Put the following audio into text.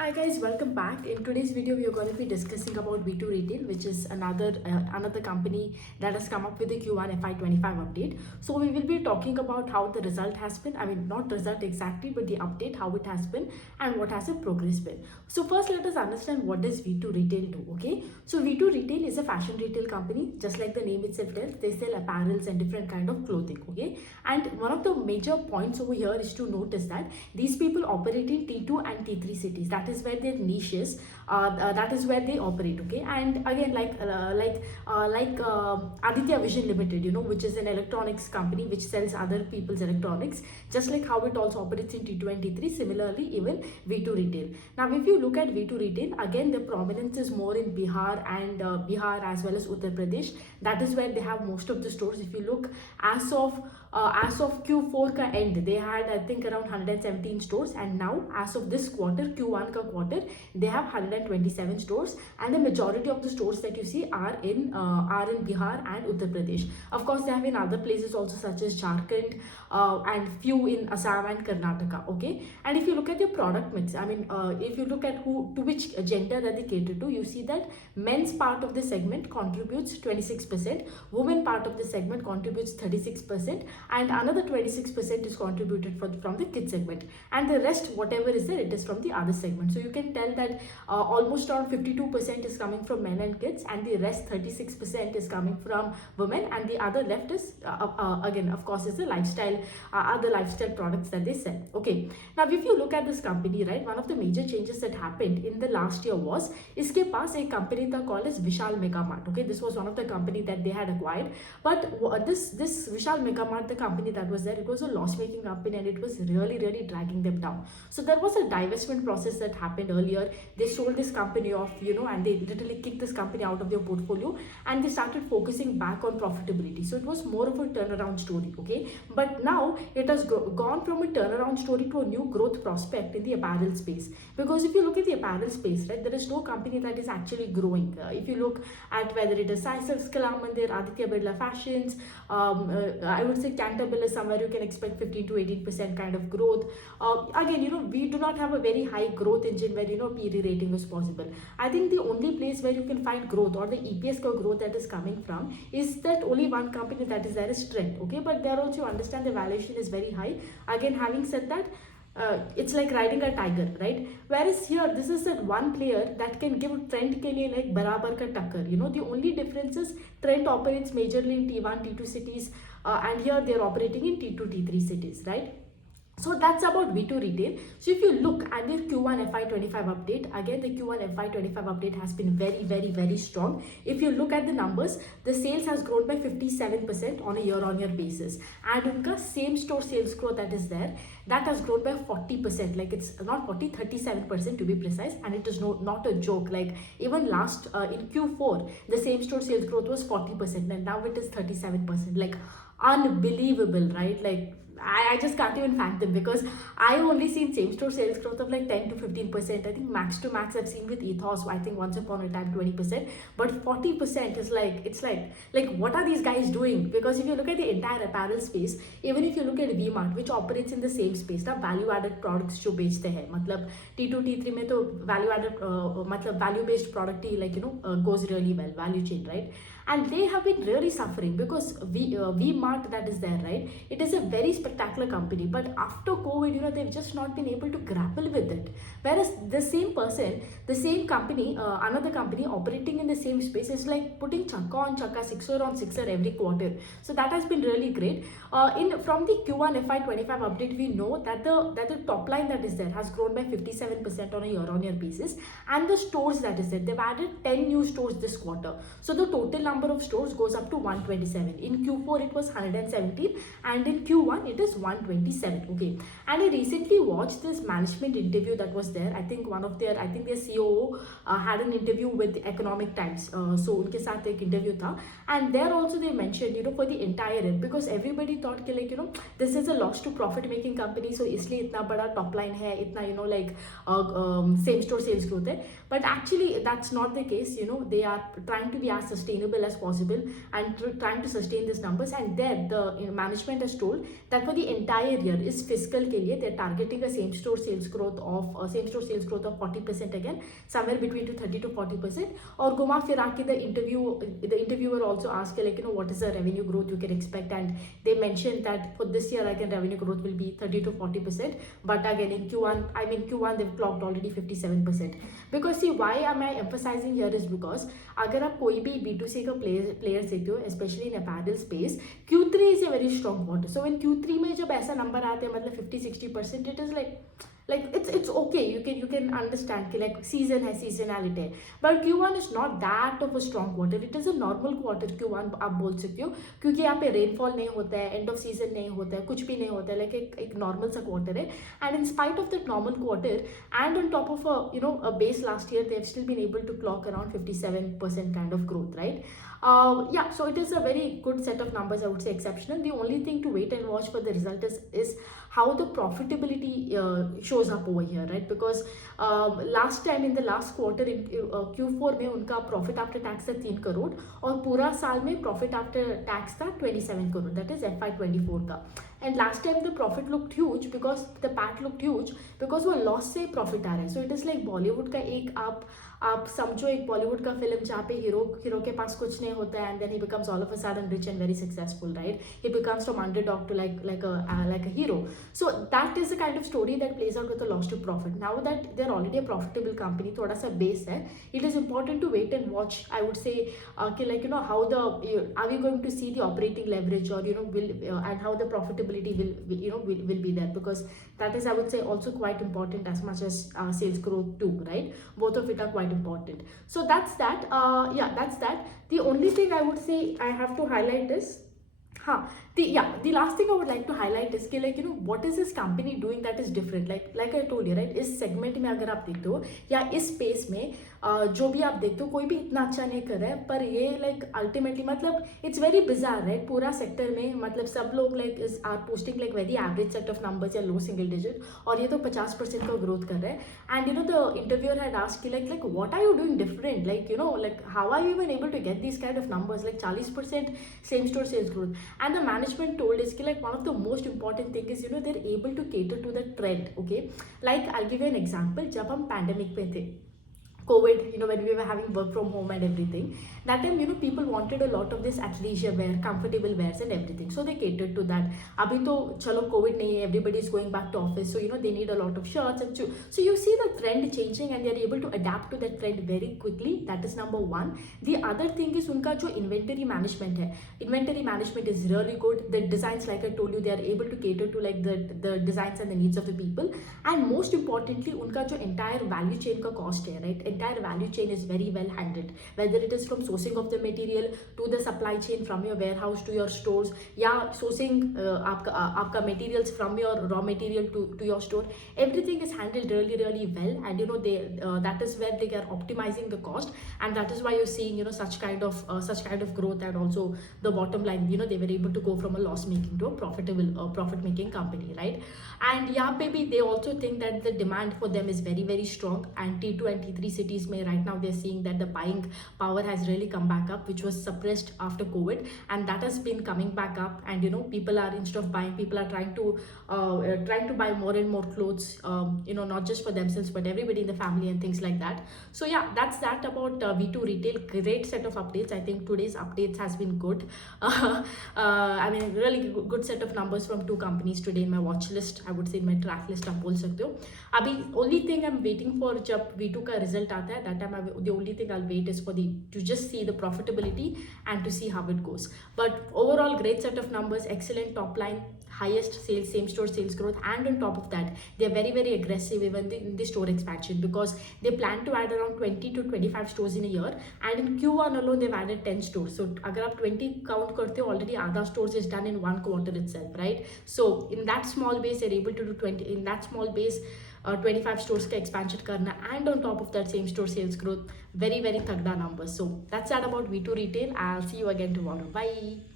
Hi guys, welcome back. In today's video, we are going to be discussing about V2 Retail, which is another company that has come up with the Q1FY25 update. So we will be talking about how the result has been. I mean, not result exactly, but the update, how it has been, and what has the progress been. So first, let us understand what does V2 Retail do. Okay, so V2 Retail is a fashion retail company, just like the name itself tells. They sell apparels and different kind of clothing. Okay, and one of the major points over here is to notice that these people operate in T2 and T3 cities. That is where their niche is. That is where they operate. Okay, and again, Aditya Vision Limited, which is an electronics company which sells other people's electronics, just like how it also operates in T2 and T3. Similarly, even V2 Retail. Now, if you look at V2 Retail, again, the prominence is more in Bihar and Bihar as well as Uttar Pradesh. That is where they have most of the stores. If you look as of Q4 ka end, they had I think around 117 stores, and now as of this quarter, Q1 ka quarter, they have 127 stores, and the majority of the stores that you see are in Bihar and Uttar Pradesh. Of course, they have in other places also such as Jharkhand and few in Assam and Karnataka. Okay, and if you look at the product mix, I mean, if you look at to which gender that they cater to, you see that men's part of the segment contributes 26%, women part of the segment contributes 36%, and another 26% is contributed from the kids segment, and the rest, whatever is there, it is from the other segment. So you can tell that almost around 52% is coming from men and kids, and the rest 36% is coming from women, and the other left is again, of course, is the lifestyle, other lifestyle products that they sell. Okay, now if you look at this company, right, one of the major changes that happened in the last year was iske paas a company tha called as Vishal Mega Mart. Okay, this was one of the company that they had acquired, but this Vishal Mega Mart, the company that was there, it was a loss-making company, and it was really dragging them down. So there was a divestment process that happened earlier. They sold this company off, and they literally kicked this company out of their portfolio, and they started focusing back on profitability. So it was more of a turnaround story. Okay, but now it has gone from a turnaround story to a new growth prospect in the apparel space, because if you look at the apparel space, right, there is no company that is actually growing. If you look at whether it is Saisal, Kalamandir, Aditya Birla Fashions, I would say Canterbury is somewhere you can expect 15 to 18% kind of growth. Again, we do not have a very high growth engine where PE rating is possible. I think the only place where you can find growth, or the EPS growth that is coming from, is that only one company that is there is Trend. Okay, but there also you understand the valuation is very high. Again, having said that, it's like riding a tiger, right? Whereas here, this is that one player that can give Trend ke liye like barabar ka takkar. The only difference is Trend operates majorly in T1, T2 cities, and here they're operating in T2, T3 cities, right? So that's about V2 Retail. So if you look at the Q1FY25 update, again, the Q1FY25 update has been very strong. If you look at the numbers, the sales has grown by 57% on a year-on-year basis. And unka same store sales growth that is there, that has grown by 40%. Like it's not 40, 37% to be precise. And it is not a joke. Like even last, in Q4, the same store sales growth was 40%. And now it is 37%. Like unbelievable, right? Like I just can't even thank them, because I only seen same store sales growth of like 10 to 15%. I think max to max I've seen with Ethos, I think once upon a time 20%, but 40% is like, it's like what are these guys doing? Because if you look at the entire apparel space, even if you look at V-Mart, which operates in the same space, ना value added products जो बेचते हैं, मतलब T2 T3 में तो value added मतलब value based product he like goes really well, value chain, right? And they have been really suffering because V-Mart that is there, right? It is a very spectacular company, but after COVID, they've just not been able to grapple with it. Whereas the same person, the same company, another company operating in the same space is like putting chakka on chakka, sixer on sixer every quarter. So that has been really great. From the Q1FY25 update, we know that the top line that is there has grown by 57% on a year-on-year basis, and the stores that is there, they've added 10 new stores this quarter. So the total number of stores goes up to 127. In Q4 it was 117, and in Q1 it is 127. Okay, and I recently watched this management interview that was there. I think their COO had an interview with the Economic Times. So unke saath ek interview tha, and there also they mentioned for the entire year, because everybody thought कि like this is a loss to profit making company, so इसलिए इतना बड़ा top line है, इतना like same store sales growth है. But actually that's not the case. They are trying to be as sustainable as possible and trying to sustain these numbers, and there the management has told that for the entire year is fiscal के लिए they're targeting a same store sales growth of 40% again, somewhere between to 30 to 40%. और घुमा फिरा के the interviewer also asked like what is the revenue growth you can expect, and they mentioned that for this year again revenue growth will be 30 to 40%, but again in Q1 they've clocked already 57%. Because see, why am I emphasizing here is because अगर आप कोई भी B2C का players देखते हो, especially in apparel space, Q3 is a very strong quarter. So when Q3 में जब ऐसा number आते हैं मतलब 50-60%, it is like it's okay, you can understand कि like season है, seasonality है, but Q1 is not that of a strong quarter. It is a normal quarter Q1 आप बोल सकते हो, क्योंकि यहाँ पे rainfall नहीं होता है, end of season नहीं होता है, कुछ भी नहीं होता है, like एक normal सा quarter है. And in spite of that normal quarter and on top of a base last year, they have still been able to clock around 57% kind of growth, right? Yeah, so it is a very good set of numbers, I would say exceptional. The only thing to wait and watch for the result is how the profitability shows up over here, right? Because last time in the last quarter in Q4 में उनका profit after tax था 3 करोड़ और पूरा साल में profit after tax था 27 crore, that is FY24 का. And last time the profit looked huge because the PAT looked huge because वो loss से profit आ रहा है. So it is like Bollywood का एक आप समझो एक बॉलीवुड का फिल्म जहाँ पे हीरो के पास कुछ नहीं होता है, and then he becomes all of a sudden rich and very successful, right? He becomes from underdog to like a hero. So that is the kind of story that plays out with a loss to profit. Now that they're already a profitable company, थोड़ा सा base है, it is important to wait and watch, I would say, कि like how are we going to see the operating leverage, or will and how the profitability will be there, because that is, I would say, also quite important as much as sales growth too, right? Both of it are quite important. So that's that. That's that. The only thing I would say I have to highlight is the last thing I would like to highlight is कि like what is this company doing that is different, like I told you, right? इस segment में अगर आप देखते हो या इस space में जो भी आप देखते हो कोई भी इतना अच्छा नहीं कर रहा है, पर ये like ultimately मतलब it's very bizarre, right? पूरा sector में मतलब सब लोग like are posting like very average set of numbers या low single digit, और ये तो 50% का growth कर रहा है. And the interviewer had asked like what are you doing different, like how are you even able to get these kind of numbers, like 40% same store sales growth. And the management told us like one of the most important thing is they're able to cater to the trend. Okay, like I'll give you an example. जब हम pandemic पे थे, COVID, when we were having work from home and everything, that time people wanted a lot of this athleisure wear, comfortable wears and everything, so they catered to that. Abhi to chalo COVID nahi hai, everybody is going back to office, so they need a lot of shirts and so you see the trend changing and they are able to adapt to that trend very quickly. That is number one. The other thing is unka jo inventory management is really good. The designs, like I told you, they are able to cater to like the designs and the needs of the people. And most importantly, unka jo entire value chain ka cost hai, right? Entire value chain is very well handled, whether it is from sourcing of the material to the supply chain from your warehouse to your stores, yeah, sourcing aapka materials from your raw material to your store. Everything is handled really, really well, and they that is where they are optimizing the cost, and that is why you're seeing such kind of growth, and also the bottom line, they were able to go from a loss making to a profitable profit making company, right? And yeah, maybe they also think that the demand for them is very, very strong, and T2 and T3 cities may right now they're seeing that the buying power has really come back up, which was suppressed after COVID, and that has been coming back up. And people are, instead of buying, people are trying to buy more and more clothes, not just for themselves but everybody in the family and things like that. So yeah, that's that about V2 Retail. Great set of updates. I think today's updates has been good. I mean, really good set of numbers from two companies today in my watch list, I would say in my track list आप बोल सकते हो. अभी only thing I'm waiting for जब V2 का result आता है, that time the only thing I'll wait is for to just see the profitability and to see how it goes. But overall, great set of numbers, excellent top line, highest sales, same store sales growth, and on top of that they're very, very aggressive even in the store expansion, because they plan to add around 20 to 25 stores in a year, and in Q1 alone they've added 10 stores. So agar aap 20 count karte ho, already other stores is done in one quarter itself, right? So in that small base they're able to do 20 in that small base 25 stores ka expansion karna, and on top of that same store sales growth. Very, very tagda numbers. So that's that about V2 Retail. I'll see you again tomorrow. Bye.